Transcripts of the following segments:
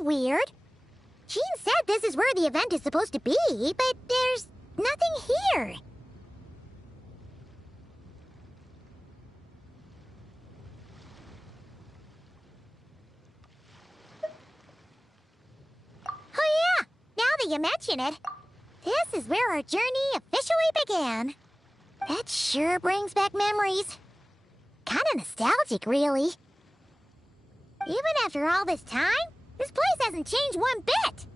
Weird. Jean said this is where the event is supposed to be, but there's nothing here. Oh yeah, now that you mention it, this is where our journey officially began. That sure brings back memories. Kinda nostalgic, really. Even after all this time, this place hasn't changed one bit!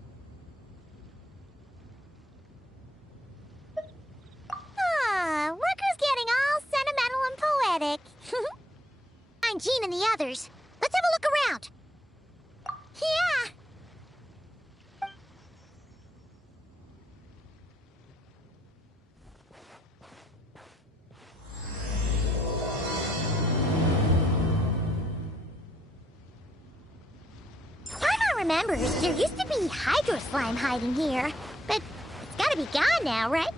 Ah, look who's getting all sentimental and poetic. I'm Jean and the others. Let's have a look around. Yeah! Remembers, there used to be hydro slime hiding here, but it's gotta be gone now, right?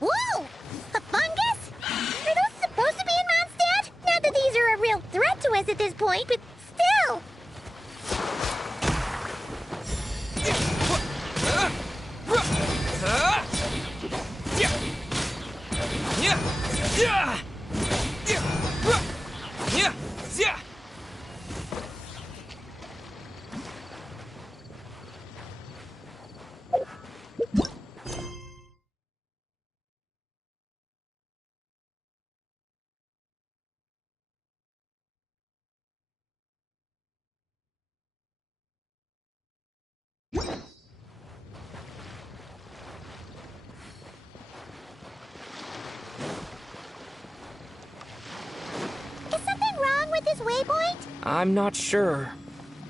Whoa! A fungus? Are those supposed to be in Mondstadt? Not that these are a real threat to us at this point, but still! Waypoint? I'm not sure,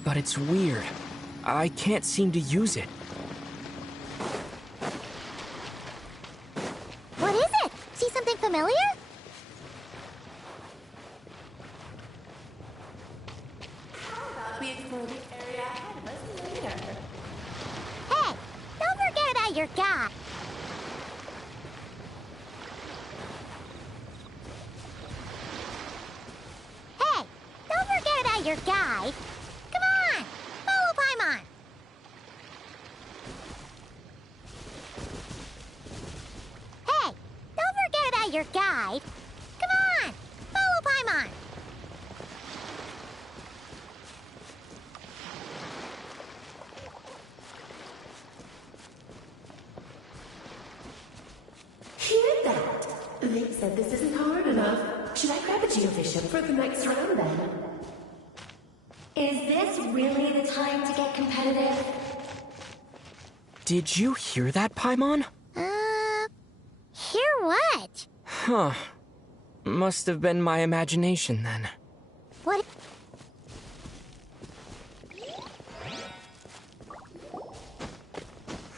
but it's weird. I can't seem to use it. What is it? See something familiar? How about we explore the area ahead of us later? Hey, don't forget about your guy. Your guide. Come on! Follow Paimon! Hey! Don't forget about your guide. Come on! Follow Paimon! Hear that? Blake said this isn't hard enough. Should I grab a geobishop for the next round then? Is this really the time to get competitive? Did you hear that, Paimon? Hear what? Huh. Must have been my imagination then. What?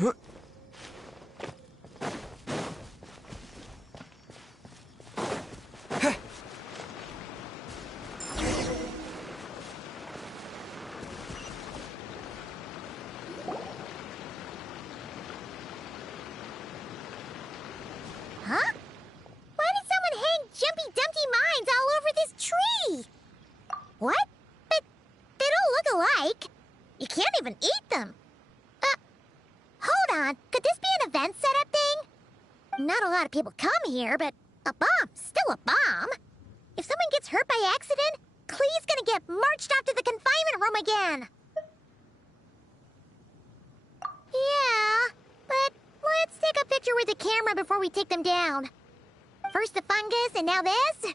Huh. Huh? Why did someone hang Jumpy Dumpty mines all over this tree? What? But they don't look alike. You can't even eat them. Hold on. Could this be an event setup thing? Not a lot of people come here, but a bomb's still a bomb. If someone gets hurt by accident, Clee's gonna get marched off to the confinement room again. Yeah, but let's take a picture with the camera before we take them down. First the fungus, and now this?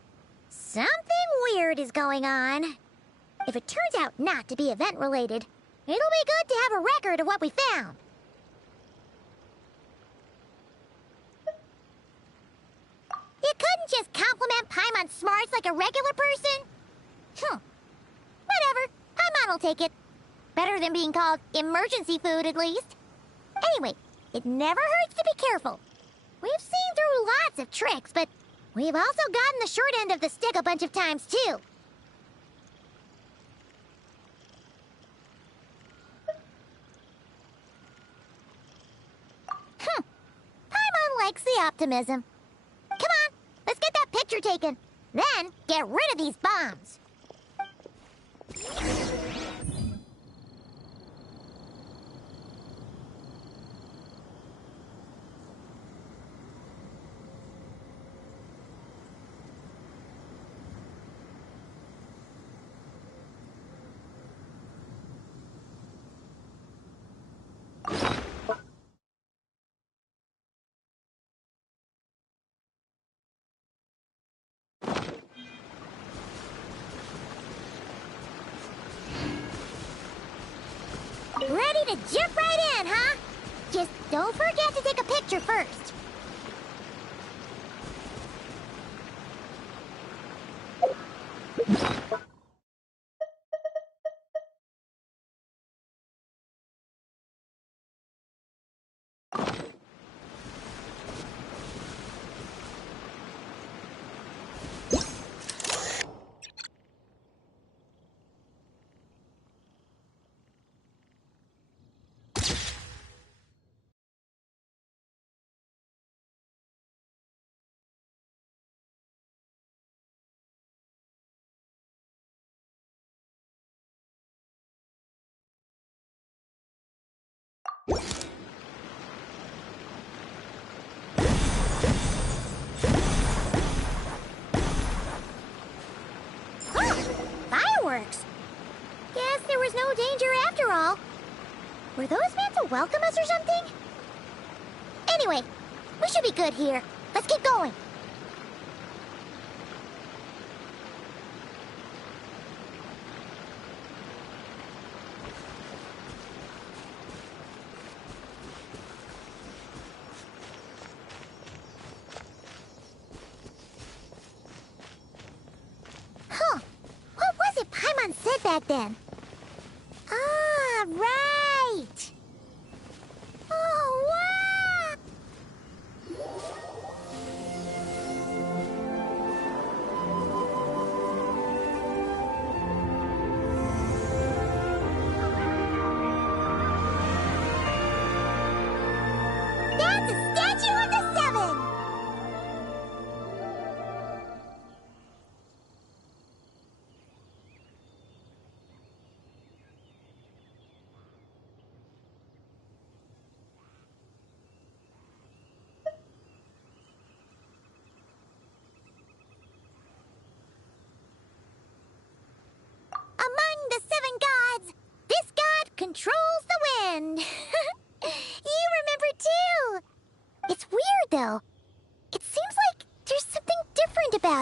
Something weird is going on. If it turns out not to be event-related, it'll be good to have a record of what we found. You couldn't just compliment Paimon's smarts like a regular person? Whatever. Paimon will take it. Better than being called emergency food, at least. Anyway, it never hurts to be careful. We've seen through lots of tricks, but we've also gotten the short end of the stick a bunch of times, too. Paimon likes the optimism. Come on, let's get that picture taken. Then, get rid of these bombs. Ready to jump right in, huh? Just don't forget to take a picture first. Fireworks! Guess there was no danger after all. Were those meant to welcome us or something? Anyway, we should be good here. Let's keep going. Huh. What was it Paimon said back then? Ah, right! Oh, wow! That's a statue of the Seven!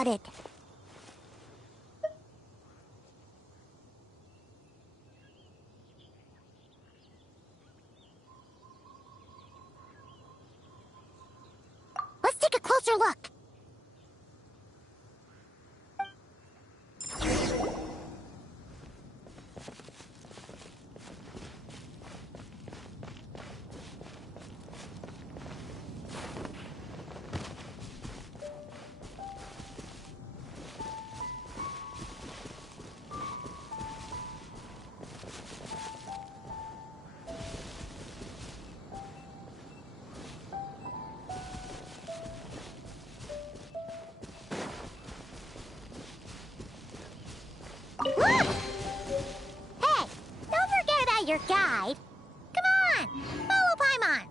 about it. Let's take a closer look. Look! Hey, don't forget about your guide. Come on, follow Paimon.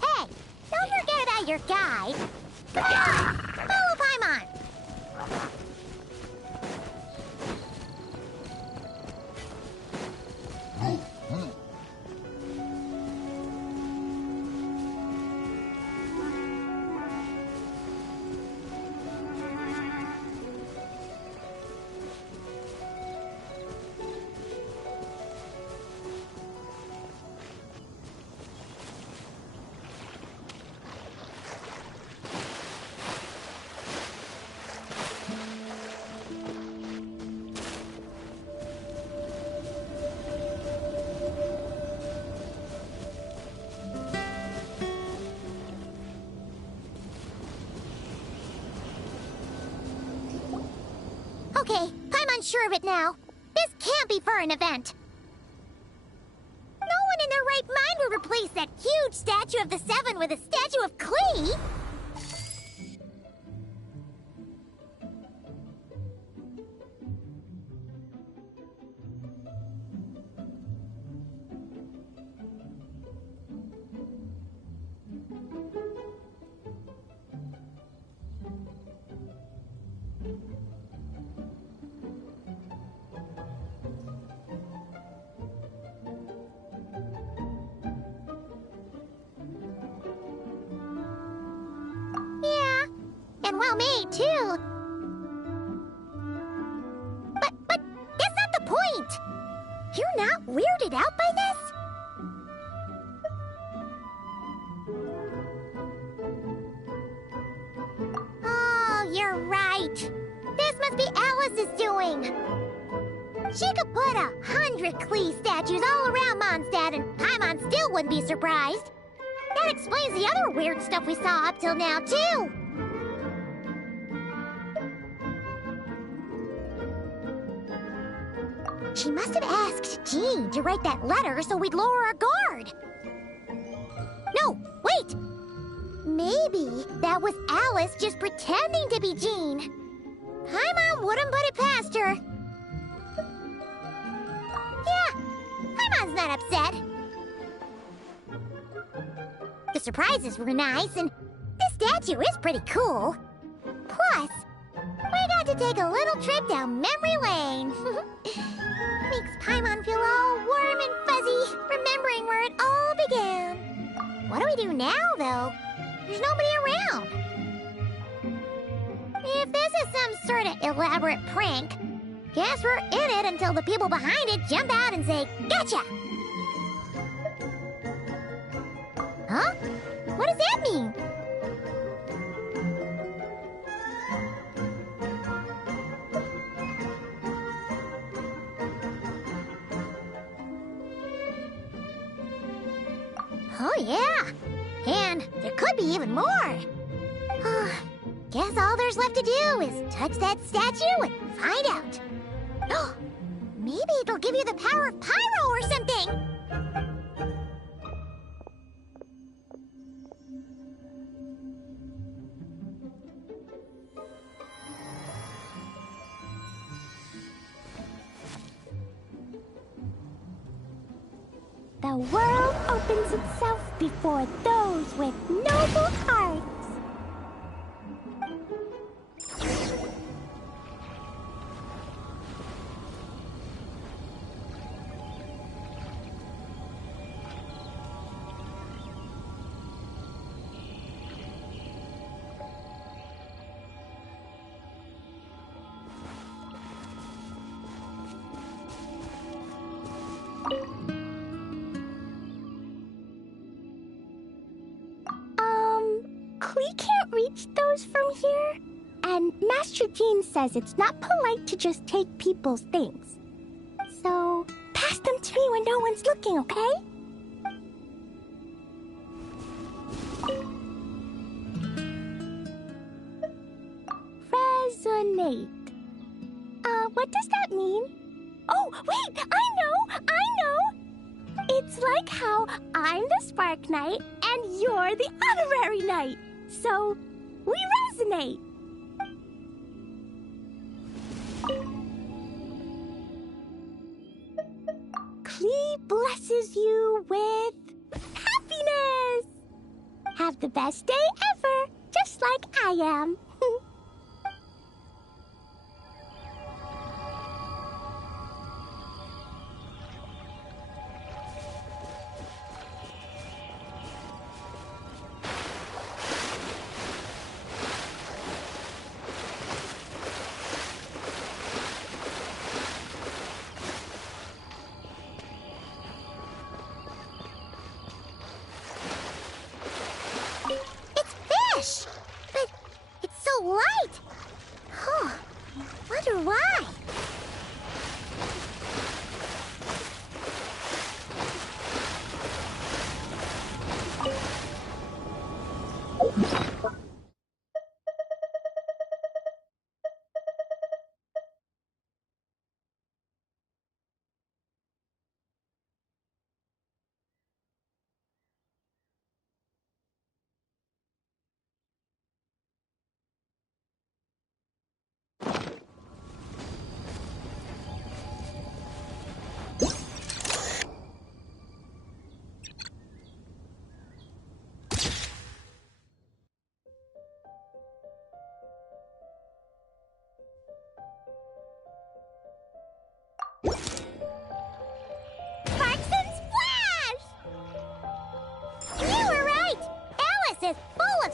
Hey, don't forget about your guide. Come on, follow Paimon. Okay, Paimon's sure of it now. This can't be for an event. No one in their right mind would replace that huge statue of the Seven with a statue of Klee. Yeah, and well made, too. But that's not the point. You're not weirded out by this? Oh, you're right. This must be Alice's doing. She could put 100 Klee statues all around Mondstadt and Paimon still wouldn't be surprised. That explains the other weird stuff we saw up till now, too. She must have asked Jean to write that letter so we'd lower our guard. No, wait! Maybe that was Alice just pretending to be Jean. Paimon wouldn't put it past her. Yeah, Paimon's not upset. The surprises were nice, and this statue is pretty cool. Plus, we got to take a little trip down memory lane. Makes Paimon feel all warm and fuzzy, remembering where it all began. What do we do now, though? There's nobody around. is some sort of elaborate prank. Guess we're in it until the people behind it jump out and say, "Gotcha!" Huh? What does that mean? Oh, yeah. And there could be even more. Guess all there's left to do is touch that statue and find out. Maybe it'll give you the power of pyro or something. The world opens itself before those with noble hearts. We can't reach those from here. And Master Jean says it's not polite to just take people's things. So, pass them to me when no one's looking, okay? Resonate. What does that mean? Oh, wait! I know! It's like how I'm the Spark Knight and you're the Honorary Knight. So, we resonate. Klee blesses you with happiness. Have the best day ever, just like I am. But it's so light. Wonder why.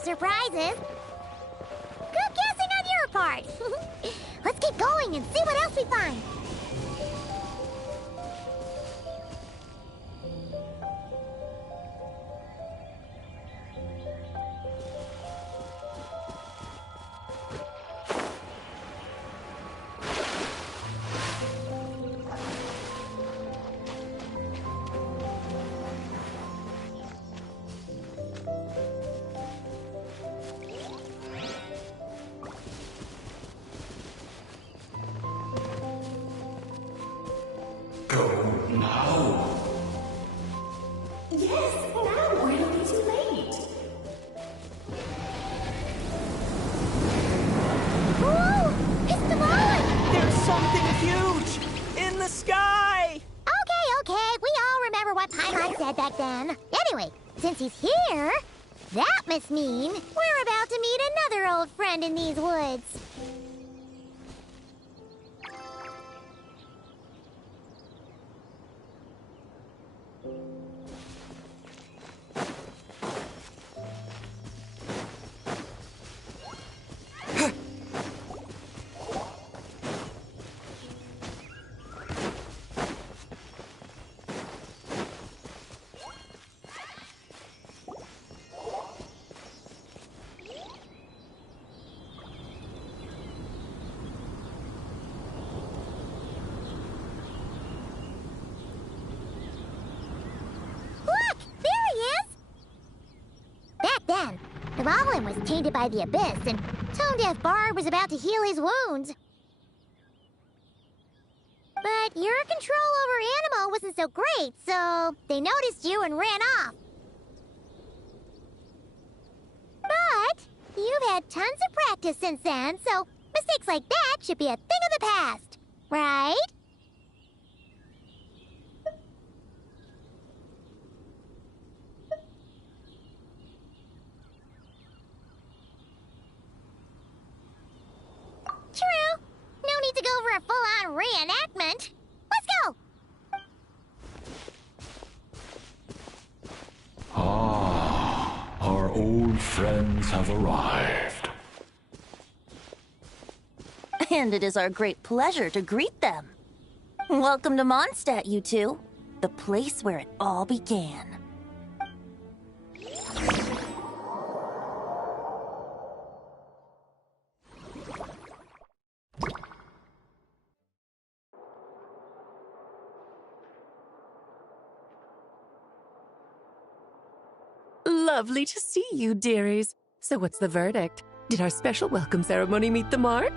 Surprises. Good guessing on your part. Let's keep going and see what else we find. Back then. Anyway, since he's here, that must mean we're about to meet another old friend in these woods. Ryan was tainted by the Abyss, and Tone-Deaf Bard was about to heal his wounds. But your control over Animo wasn't so great, so they noticed you and ran off. But you've had tons of practice since then, so mistakes like that should be a thing of the past, right? True. No need to go over a full-on reenactment. Let's go! Ah, our old friends have arrived. And it is our great pleasure to greet them. Welcome to Mondstadt, you two. The place where it all began. Lovely to see you, dearies. So what's the verdict? Did our special welcome ceremony meet the mark?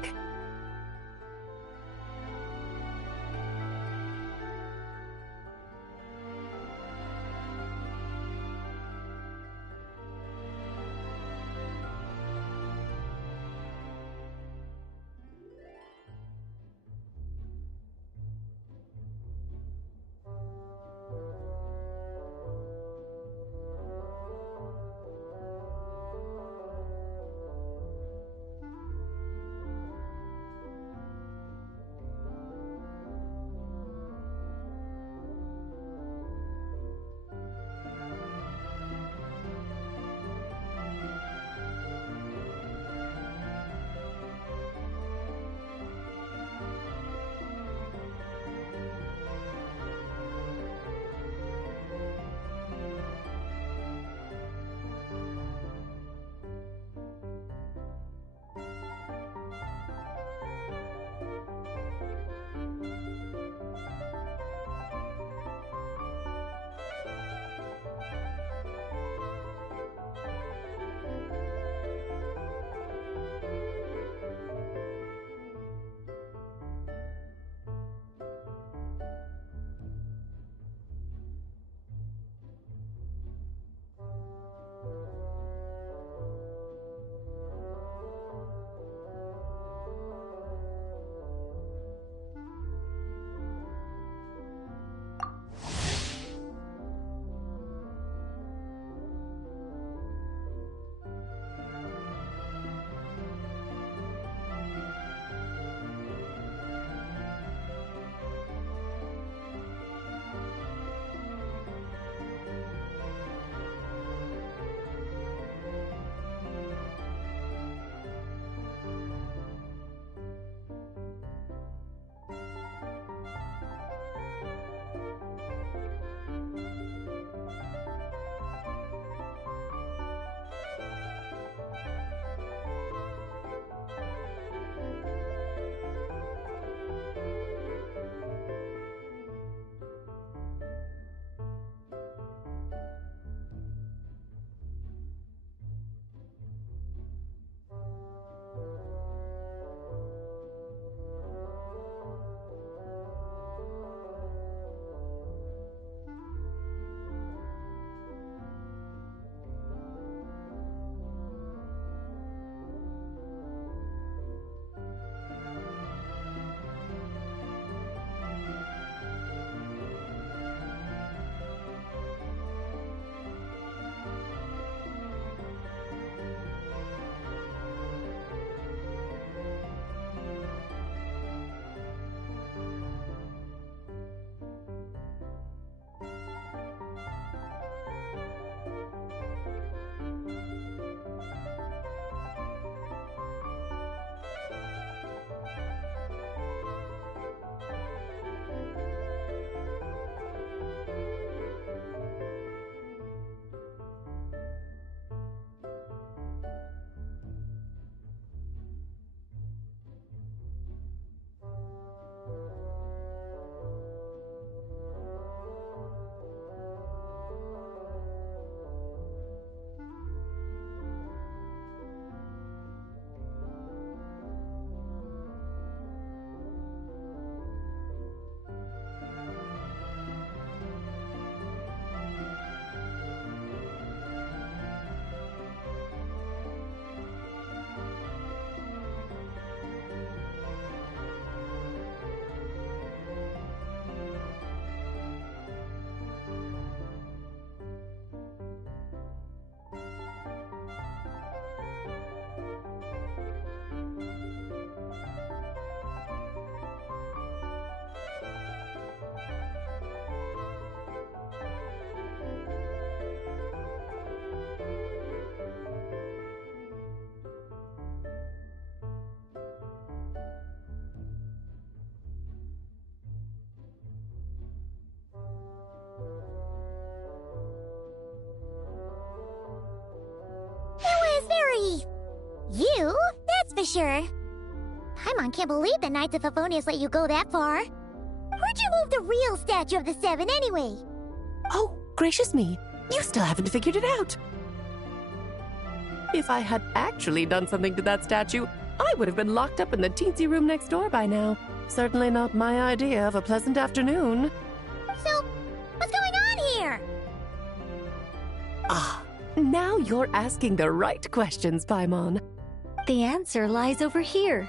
for sure. Paimon can't believe the Knights of Favonius let you go that far. Where'd you move the real statue of the Seven anyway? Oh, gracious me. You still haven't figured it out. If I had actually done something to that statue, I would have been locked up in the teensy room next door by now. Certainly not my idea of a pleasant afternoon. So, what's going on here? Ah, now you're asking the right questions, Paimon. The answer lies over here.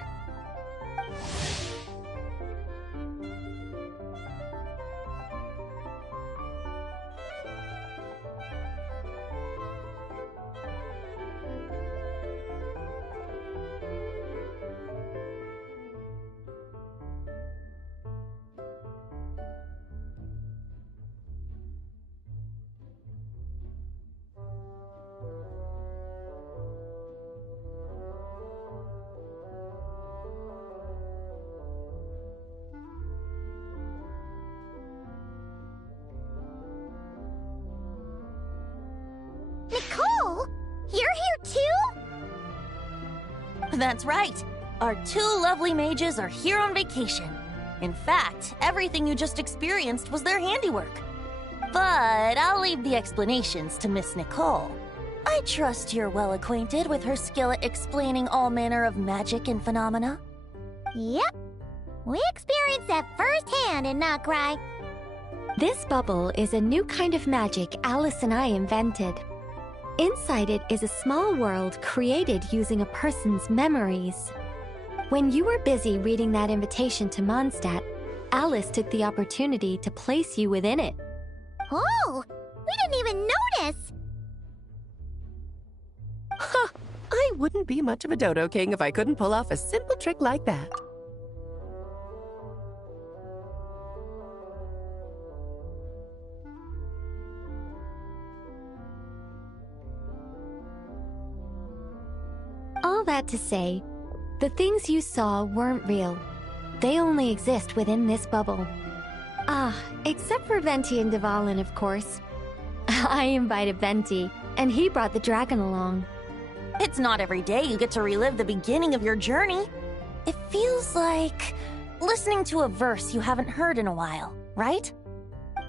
Nicole? You're here too? That's right. Our two lovely mages are here on vacation. In fact, everything you just experienced was their handiwork. But I'll leave the explanations to Miss Nicole. I trust you're well acquainted with her skill at explaining all manner of magic and phenomena. Yep. We experienced that firsthand in Notcry. This bubble is a new kind of magic Alice and I invented. Inside it is a small world created using a person's memories. When you were busy reading that invitation to Mondstadt, Alice took the opportunity to place you within it. Oh, we didn't even notice. Ha! I wouldn't be much of a dodo king if I couldn't pull off a simple trick like that. All that to say, the things you saw weren't real. They only exist within this bubble. Ah, except for Venti and Dvalin, of course. I invited Venti, and he brought the dragon along. It's not every day you get to relive the beginning of your journey. It feels like listening to a verse you haven't heard in a while, right?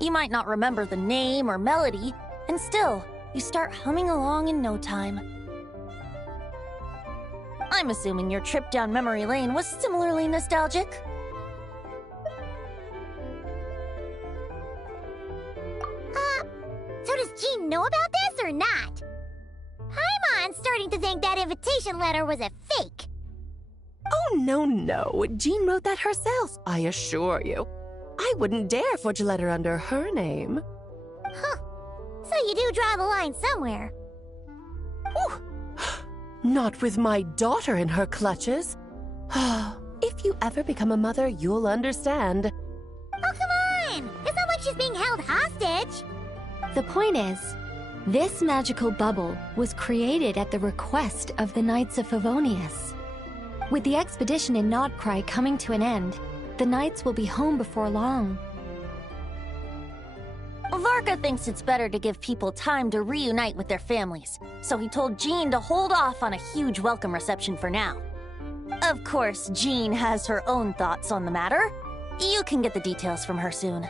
You might not remember the name or melody, and still, you start humming along in no time. I'm assuming your trip down memory lane was similarly nostalgic. So does Jean know about this or not? Paimon's starting to think that invitation letter was a fake. Oh, no. Jean wrote that herself, I assure you. I wouldn't dare forge a letter under her name. Huh. So you do draw the line somewhere. Whew. Not with my daughter in her clutches. If you ever become a mother, you'll understand. Oh, come on! It's not like she's being held hostage. The point is, this magical bubble was created at the request of the Knights of Favonius. With the expedition in Notcry coming to an end, the Knights will be home before long. Varka thinks it's better to give people time to reunite with their families, so he told Jean to hold off on a huge welcome reception for now. Of course, Jean has her own thoughts on the matter. You can get the details from her soon.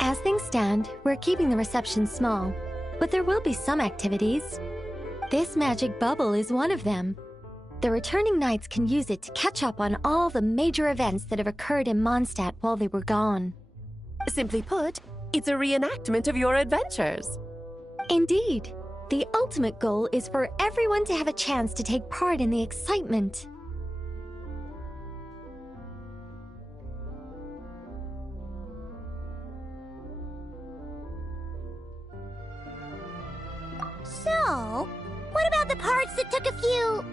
As things stand, we're keeping the reception small, but there will be some activities. This magic bubble is one of them. The returning Knights can use it to catch up on all the major events that have occurred in Mondstadt while they were gone. Simply put, it's a reenactment of your adventures. Indeed. The ultimate goal is for everyone to have a chance to take part in the excitement. So, what about the parts that took a few,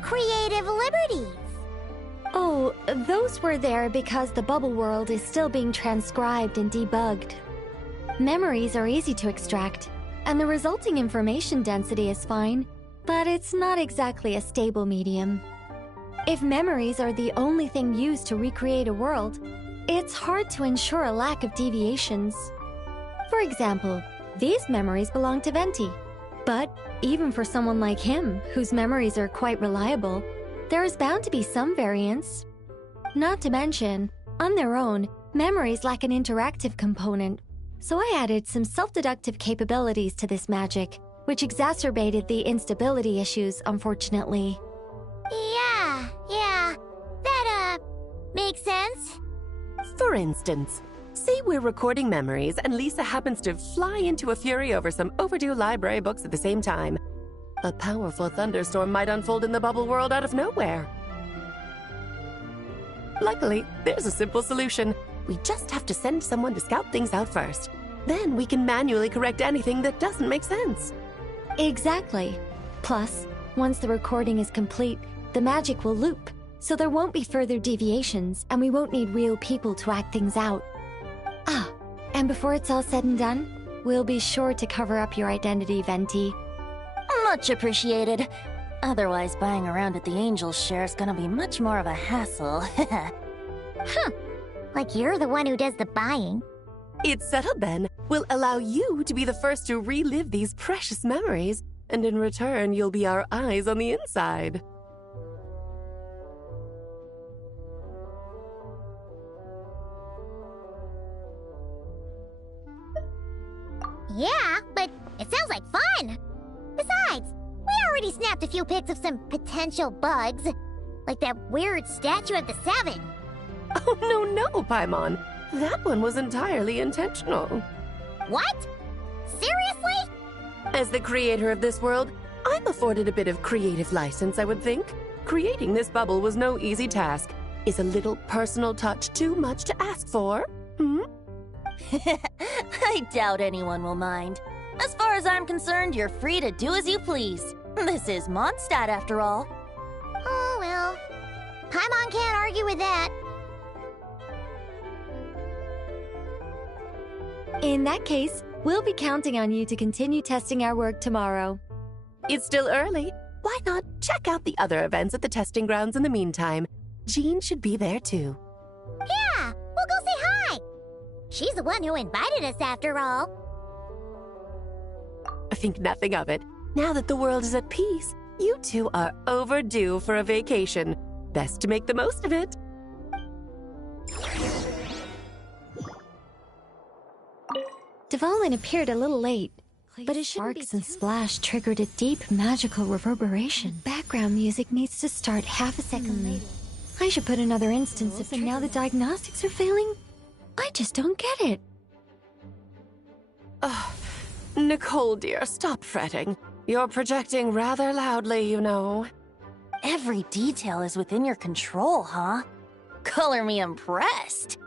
creative liberties? Oh, those were there because the bubble world is still being transcribed and debugged. Memories are easy to extract, and the resulting information density is fine, but it's not exactly a stable medium. If memories are the only thing used to recreate a world, it's hard to ensure a lack of deviations. For example, these memories belong to Venti, but Even for someone like him, whose memories are quite reliable, there is bound to be some variance. Not to mention, on their own, memories lack an interactive component, so I added some self-deductive capabilities to this magic, which exacerbated the instability issues, unfortunately. Yeah, that, makes sense. For instance, say we're recording memories and Lisa happens to fly into a fury over some overdue library books at the same time. A powerful thunderstorm might unfold in the bubble world out of nowhere. Luckily, there's a simple solution. We just have to send someone to scout things out first. Then we can manually correct anything that doesn't make sense. Exactly. Plus, once the recording is complete, the magic will loop, so there won't be further deviations, and we won't need real people to act things out. Ah, and before it's all said and done, we'll be sure to cover up your identity, Venti. Much appreciated. Otherwise, buying around at the Angel's share is gonna be much more of a hassle. Like you're the one who does the buying. It's settled then. We'll allow you to be the first to relive these precious memories, and in return, you'll be our eyes on the inside. Yeah, but it sounds like fun. Besides, we already snapped a few pics of some potential bugs. Like that weird statue of the Seven. Oh, no, Paimon. That one was entirely intentional. What? Seriously? As the creator of this world, I'm afforded a bit of creative license, I would think. Creating this bubble was no easy task. Is a little personal touch too much to ask for? I doubt anyone will mind. As far as I'm concerned, you're free to do as you please. This is Mondstadt, after all. Oh, well. Paimon can't argue with that. In that case, we'll be counting on you to continue testing our work tomorrow. It's still early. Why not check out the other events at the testing grounds in the meantime? Jean should be there too. Yeah, we'll go say hi. She's the one who invited us, after all. I think nothing of it. Now that the world is at peace, you two are overdue for a vacation. Best to make the most of it. Dvalin appeared a little late, but his sparks and splash triggered a deep magical reverberation. Background music needs to start half a second late. I should put another instance of it. Now the diagnostics are failing? I just don't get it. Nicole, dear, stop fretting. You're projecting rather loudly, you know. Every detail is within your control, huh? Color me impressed.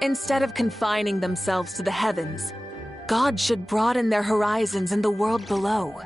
Instead of confining themselves to the heavens, God should broaden their horizons in the world below.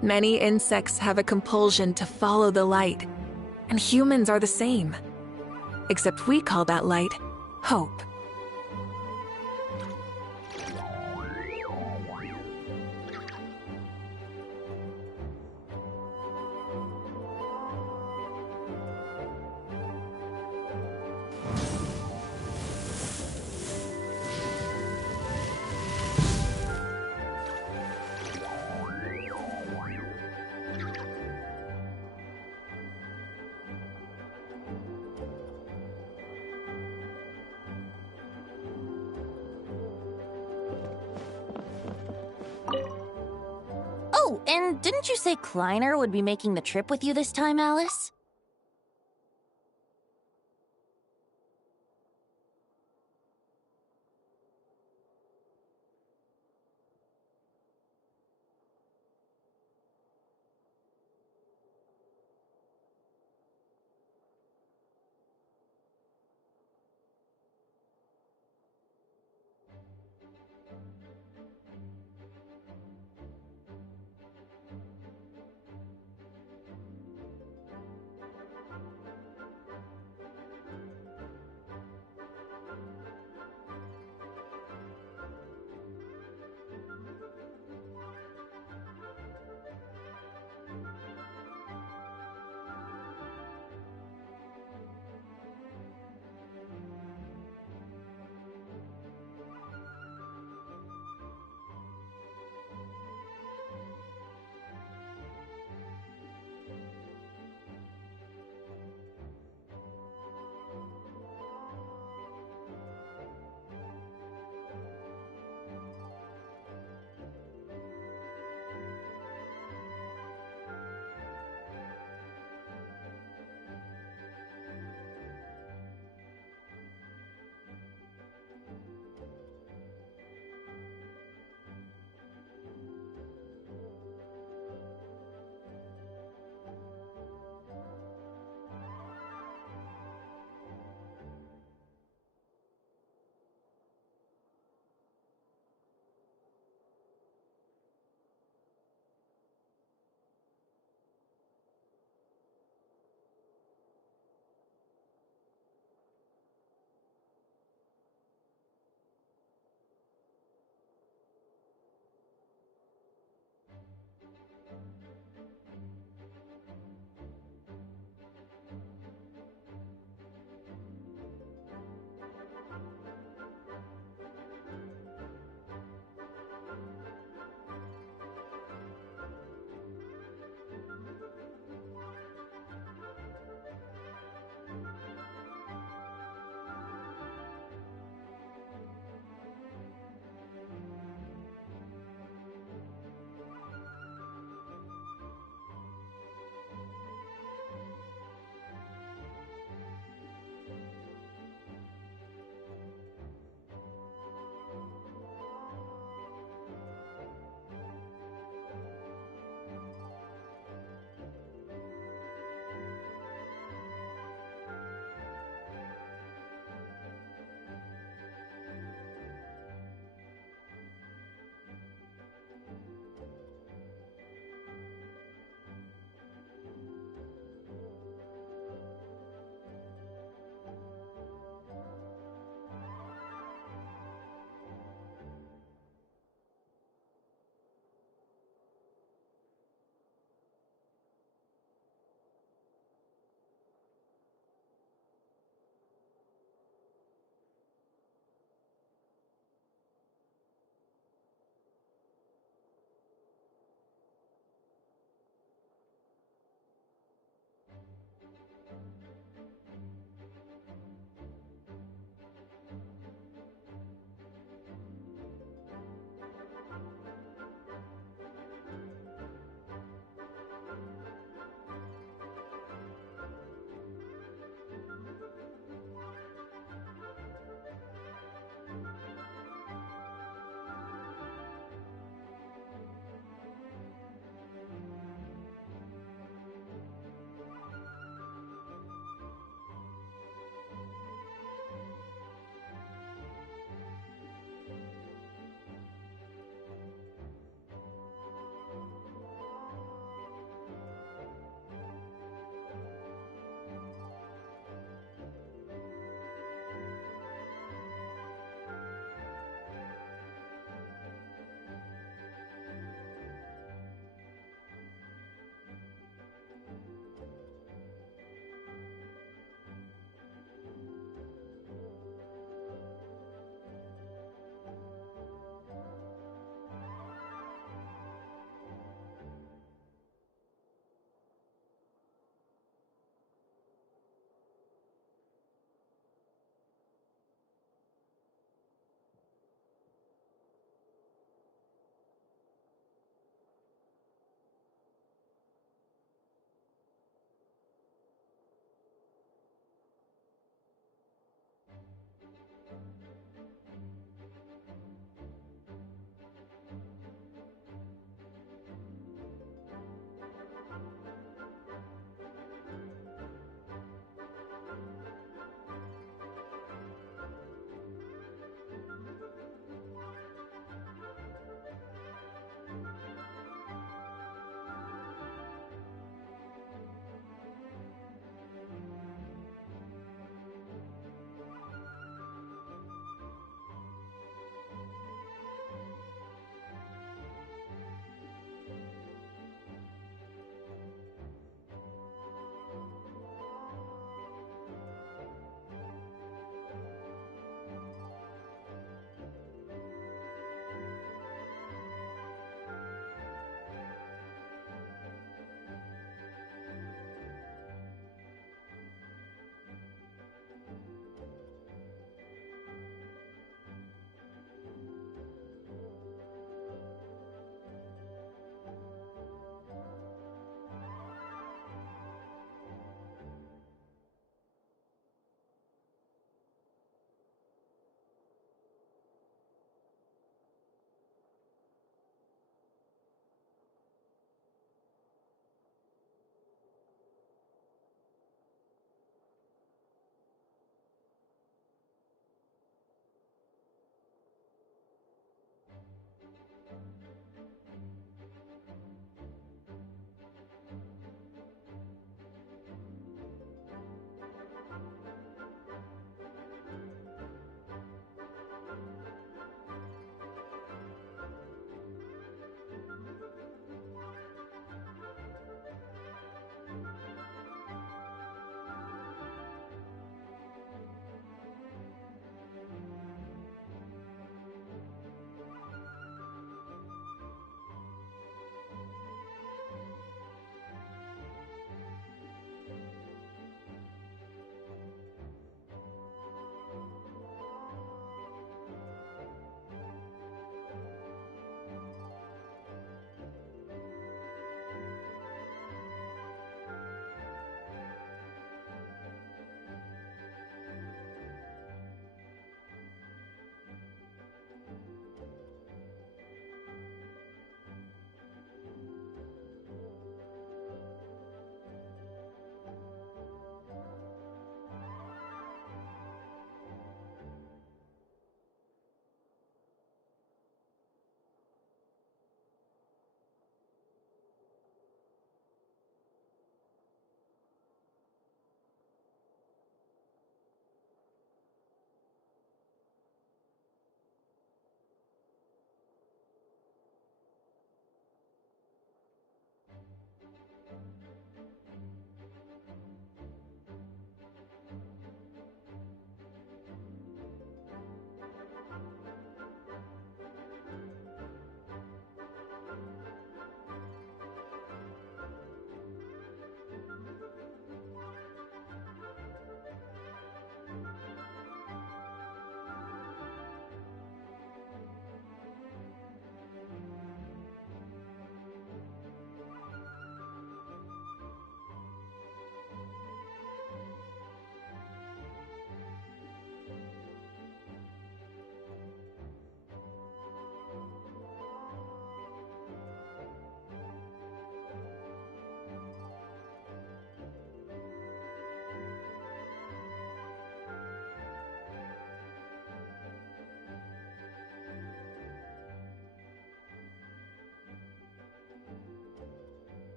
Many insects have a compulsion to follow the light, and humans are the same. Except we call that light hope. didn't you say Kleiner would be making the trip with you this time, Alice?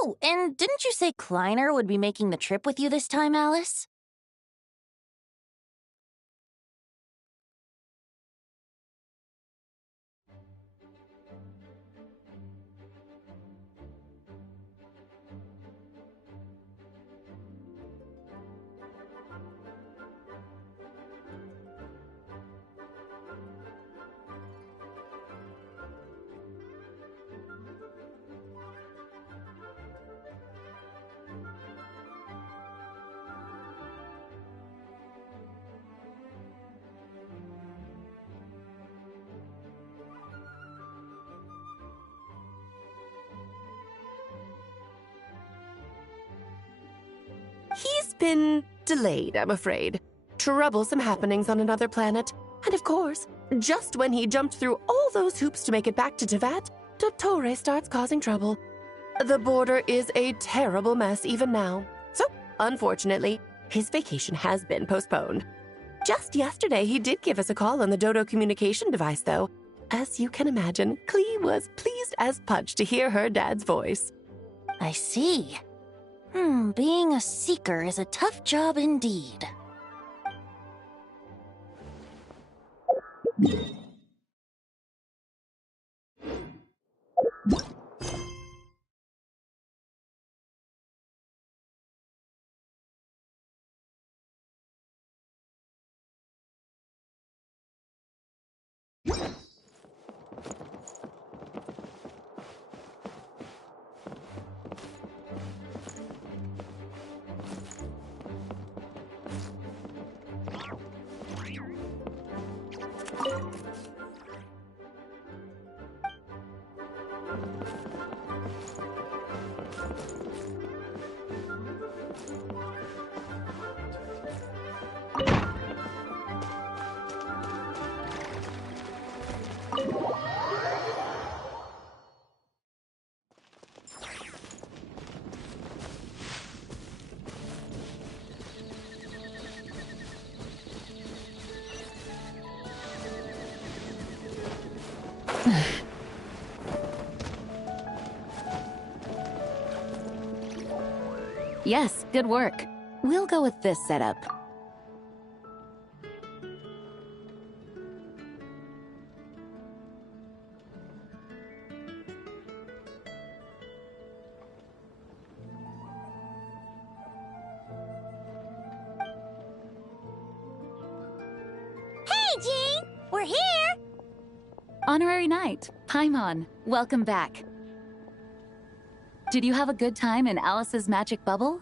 Oh, and didn't you say Kleiner would be making the trip with you this time, Alice? He's been delayed, I'm afraid. Troublesome happenings on another planet. And of course, just when he jumped through all those hoops to make it back to Tevat, Dottore starts causing trouble. The border is a terrible mess even now. So, unfortunately, his vacation has been postponed. Just yesterday, he did give us a call on the Dodo communication device, though. As you can imagine, Klee was pleased as punch to hear her dad's voice. I see. Being a seeker is a tough job indeed. Yes, good work. We'll go with this setup. Hey, Jean! We're here! Honorary Knight, Paimon, welcome back. Did you have a good time in Alice's magic bubble?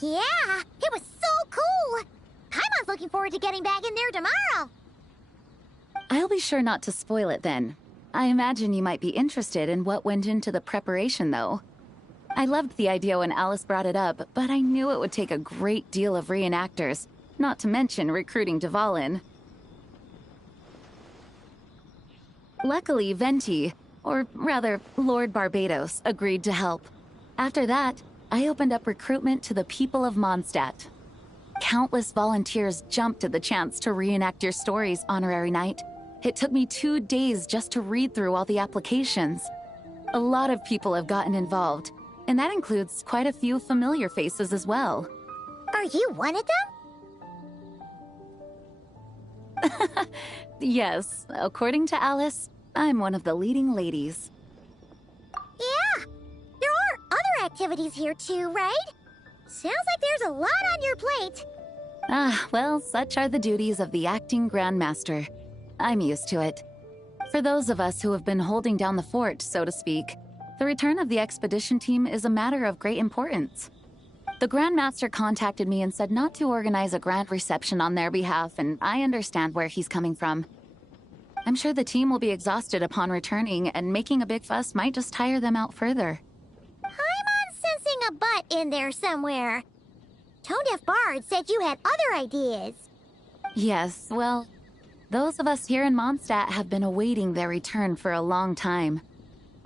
Yeah, it was so cool! Paimon's looking forward to getting back in there tomorrow. I'll be sure not to spoil it then. I imagine you might be interested in what went into the preparation, though. I loved the idea when Alice brought it up, but I knew it would take a great deal of reenactors, not to mention recruiting Dvalin. Luckily, Venti, or rather, Lord Barbados, agreed to help. After that, I opened up recruitment to the people of Mondstadt. Countless volunteers jumped at the chance to reenact your stories, Honorary Knight. It took me 2 days just to read through all the applications. A lot of people have gotten involved, and that includes quite a few familiar faces as well. Are you one of them? Yes, according to Alice, I'm one of the leading ladies. Yeah, there are other activities here too, right? Sounds like there's a lot on your plate. Ah, well, such are the duties of the acting Grandmaster. I'm used to it. For those of us who have been holding down the fort, so to speak, the return of the expedition team is a matter of great importance. The Grandmaster contacted me and said not to organize a grand reception on their behalf, and I understand where he's coming from. I'm sure the team will be exhausted upon returning, and making a big fuss might just tire them out further. I'm sensing a butt in there somewhere. Tone-deaf Bard said you had other ideas. Yes, well, those of us here in Mondstadt have been awaiting their return for a long time.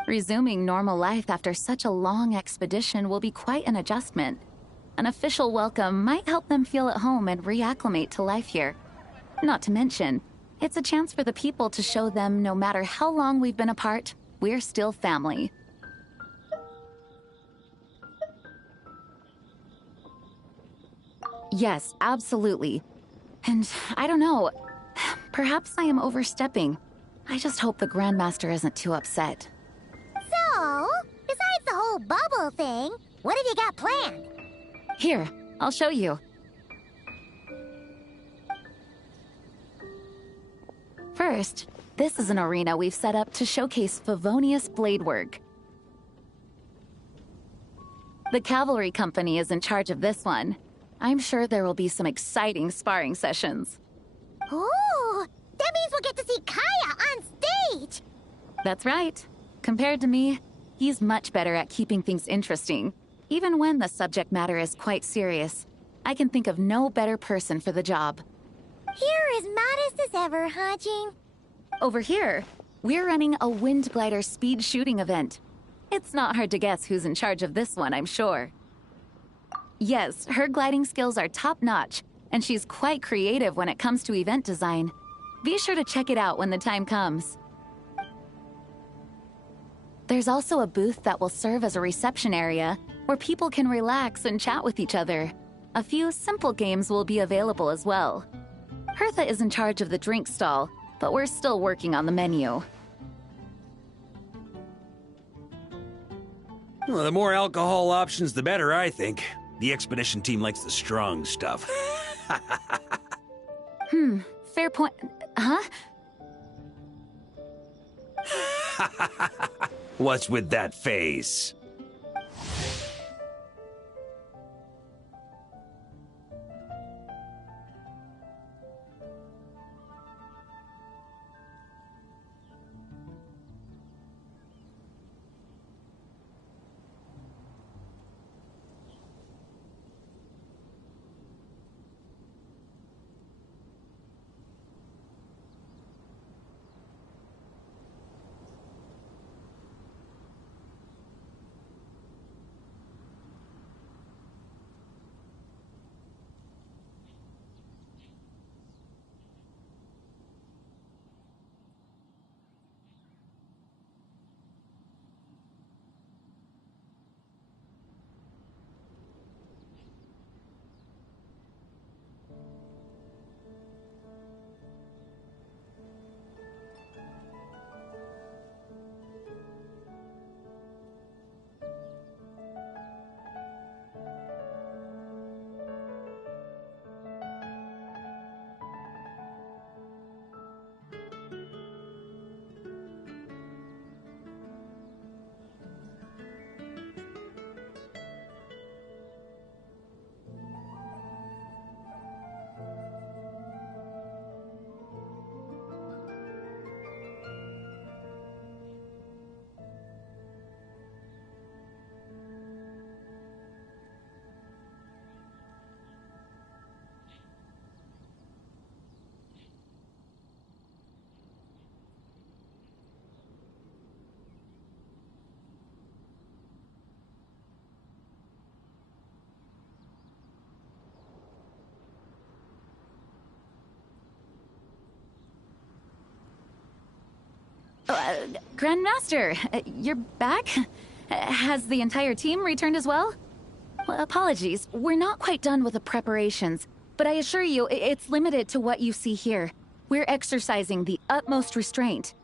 Resuming normal life after such a long expedition will be quite an adjustment. An official welcome might help them feel at home and reacclimate to life here. Not to mention, it's a chance for the people to show them no matter how long we've been apart, we're still family. Yes, absolutely. And I don't know, perhaps I am overstepping. I just hope the Grandmaster isn't too upset. So, besides the whole bubble thing, what have you got planned? Here, I'll show you. First, this is an arena we've set up to showcase Favonius blade work. The Cavalry Company is in charge of this one. I'm sure there will be some exciting sparring sessions. Ooh, that means we'll get to see Kaya on stage! That's right. Compared to me, he's much better at keeping things interesting, even when the subject matter is quite serious. I can think of no better person for the job. You're as modest as ever, huh, Jean? Over here, we're running a wind glider speed shooting event. It's not hard to guess who's in charge of this one, I'm sure. Yes, her gliding skills are top-notch, and she's quite creative when it comes to event design. Be sure to check it out when the time comes. There's also a booth that will serve as a reception area where people can relax and chat with each other. A few simple games will be available as well. Hertha is in charge of the drink stall, but we're still working on the menu. Well, the more alcohol options, the better, I think. The expedition team likes the strong stuff. Fair point. Huh? What's with that face? Grandmaster, you're back? Has the entire team returned as well? Well, apologies, we're not quite done with the preparations, but I assure you, it's limited to what you see here. We're exercising the utmost restraint.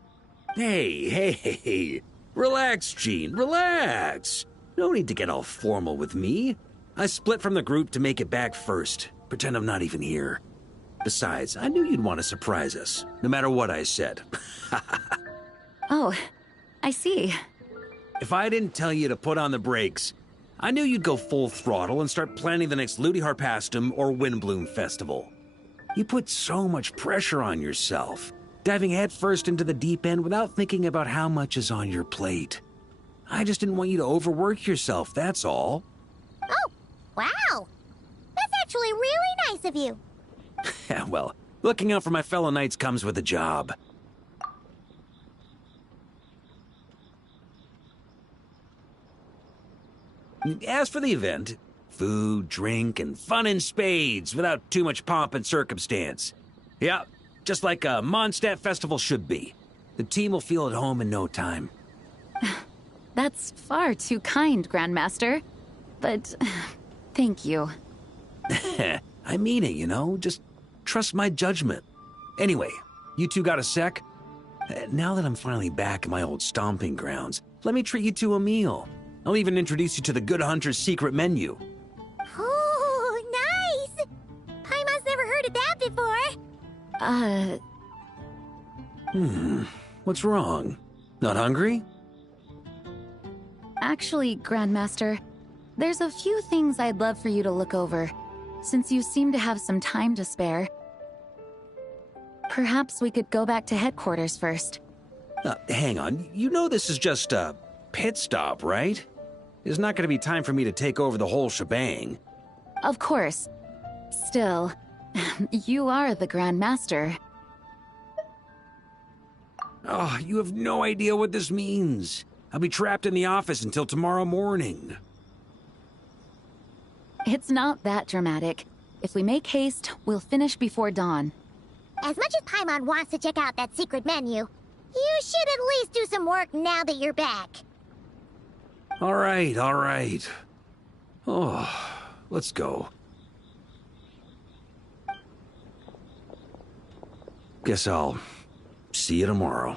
Hey. Relax, Jean, relax. No need to get all formal with me. I split from the group to make it back first. Pretend I'm not even here. Besides, I knew you'd want to surprise us, no matter what I said. Oh, I see. If I didn't tell you to put on the brakes, I knew you'd go full throttle and start planning the next Ludi Harpastum or Windbloom Festival. You put so much pressure on yourself, diving headfirst into the deep end without thinking about how much is on your plate. I just didn't want you to overwork yourself, that's all. Oh, wow. That's actually really nice of you. Yeah, well, looking out for my fellow knights comes with a job. As for the event, food, drink, and fun in spades without too much pomp and circumstance. Yeah, just like a Mondstadt festival should be. The team will feel at home in no time. That's far too kind, Grandmaster. But thank you. I mean it, you know? Just trust my judgment. Anyway, you two got a sec? Now that I'm finally back in my old stomping grounds, let me treat you to a meal. I'll even introduce you to the Good Hunter's secret menu. Oh, nice! Paimon's never heard of that before. What's wrong? Not hungry? Actually, Grandmaster, there's a few things I'd love for you to look over, since you seem to have some time to spare. Perhaps we could go back to headquarters first. Hang on, you know this is just a pit stop, right? There's not going to be time for me to take over the whole shebang. Of course. Still, you are the Grandmaster. Oh, you have no idea what this means. I'll be trapped in the office until tomorrow morning. It's not that dramatic. If we make haste, we'll finish before dawn. As much as Paimon wants to check out that secret menu, you should at least do some work now that you're back. All right, all right. Oh, let's go. Guess I'll see you tomorrow.